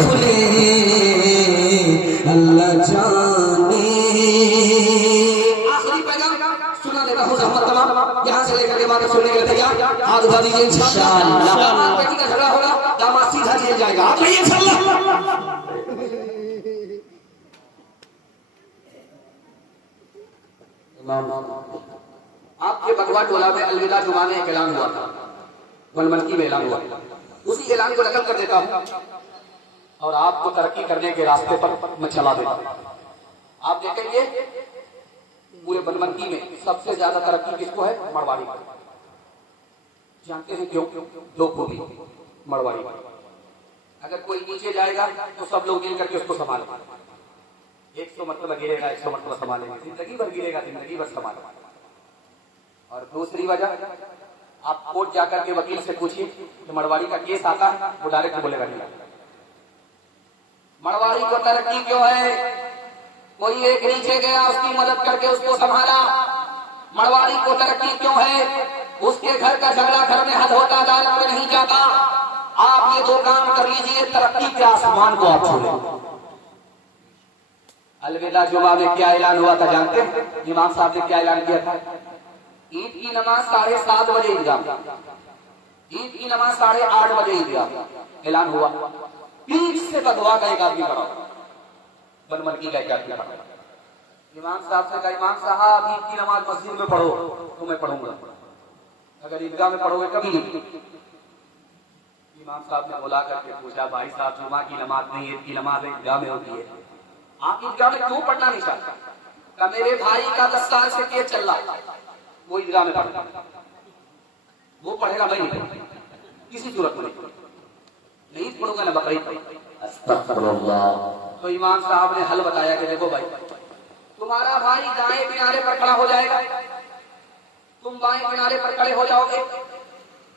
खुले अल्लाह जाने। आखिरी पैगाम सुना देता हूँ रहमत तमाम यहाँ से लेकर के बात सुनने के लिए तैयार हाथ उठा दीजिए इंशाअल्लाह। बेटी का झगड़ा होगा दामाद सीधा जेल जाएगा, हाथ लाइए इंशाअल्लाह। आपके बगवा टोला में अलविदा जुमाने एक ऐलान हुआ था, बलमनकी में ऐलान हुआ, उसी ऐलान को नकल कर देता हूँ और आपको तरक्की करने के रास्ते पर मैं चला देता हूँ। आप देखेंगे पूरे बलमनकी में सबसे ज्यादा तरक्की किसको है? मरवाड़ी को। जानते हैं क्यों? दो खूबी मरवाड़ी। अगर कोई नीचे जाएगा तो सब लोग मिल करके उसको संभालेंगे, 100 मरतबा गिरेगा 100 मरतबा संभालेंगे, जिंदगी भर गिरेगा जिंदगी भर संभालेगा। और दूसरी वजह, आप कोर्ट जाकर के वकील से पूछिए कि मरवाड़ी का केस आता है, वो डायरेक्ट बोलेगा नहीं। मरवाड़ी को तरक्की क्यों है? कोई एक नीचे गया उसकी मदद करके उसको संभाला। मरवाड़ी को तरक्की क्यों है? उसके घर का झगड़ा घर में हल होता, अदालत में नहीं जाता। आप ये दो काम कर लीजिए, तरक्की के आसमान को आप छूले। अलविदा जुमा में क्या ऐलान हुआ था जानते हैं? इमाम साहब ने क्या ऐलान किया था? ईद की नमाज 7:30 बजे इंतजाम, ईद की नमाज 8:30 बजे इंतजाम ऐलान हुआ। पीठ से बदवा का एक आदमी खड़ा, बलमनकी का एक आदमी खड़ा। इमाम साहब से कहा, इमाम साहब ईद की नमाज मस्जिद में पढ़ो, तो मैं पढ़ूंगा, अगर ईदगाह में पढ़ोगे कभी नहीं। इमाम साहब ने बुला करके पूछा, भाई साहब जुमा की नमाज नहीं, ईद की नमाज ईदगाह में होती है, आप ईदगाह में क्यों पढ़ना नहीं चाहते? कहा मेरे भाई का 10 साल से केस चल रहा, वो ईदगाह में पढ़ता, वो पढ़ेगा मैं नहीं, किसी सूरत में नहीं पढ़ूंगा ना बकरीद। तो इमाम साहब ने हल बताया कि देखो भाई, तुम्हारा भाई दाएं किनारे पर खड़ा हो जाएगा, तुम बाएं किनारे पर खड़े हो जाओगे।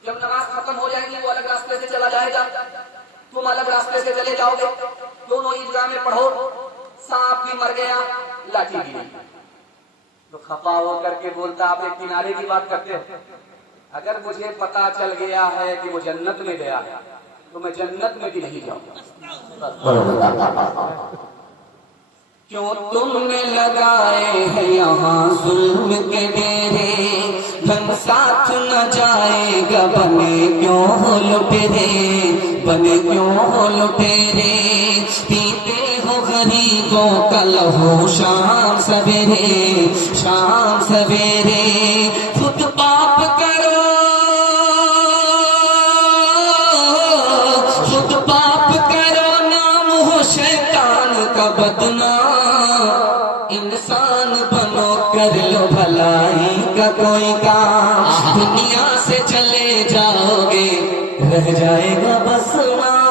जब नमाज खत्म हो जाएगी वो अलग रास्ते से चला जाएगा, तुम अलग रास्ते से चले जाओगे, दोनों ईदगाह में पढ़ो। सांप भी मर गया, लाठी भी नहीं। तो खफा होकर के बोलता, आप एक किनारे की बात करते हो, अगर मुझे पता चल गया है कि वो जन्नत में गया है तो मैं जन्नत में भी नहीं जाऊंगा। क्यों तुमने लगाए हैं यहाँ जुल्म के डेरे, धन साथ न जाएगा, बने क्यों लुटेरे, बने क्यों लुटेरे। पीते हो गरीबों का लहू शाम सवेरे, शाम सवेरे। खुद पाप करो, खुद पाप करो, नाम हो शैतान का बदनाम। इंसान बनो, कर लो भलाई का कोई काम, दुनिया से चले जाओगे रह जाएगा बस नाम।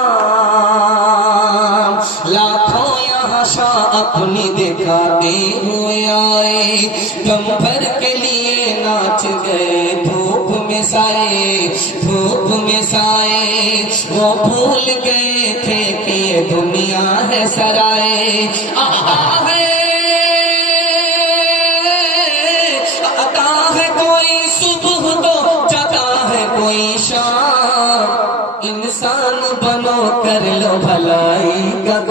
लाखों यहाँ शाह अपनी दिखाते हुए आए, दम भर के लिए नाच गए धूप में साए, धूप में साए। वो भूल गए थे कि ये दुनिया है सराय।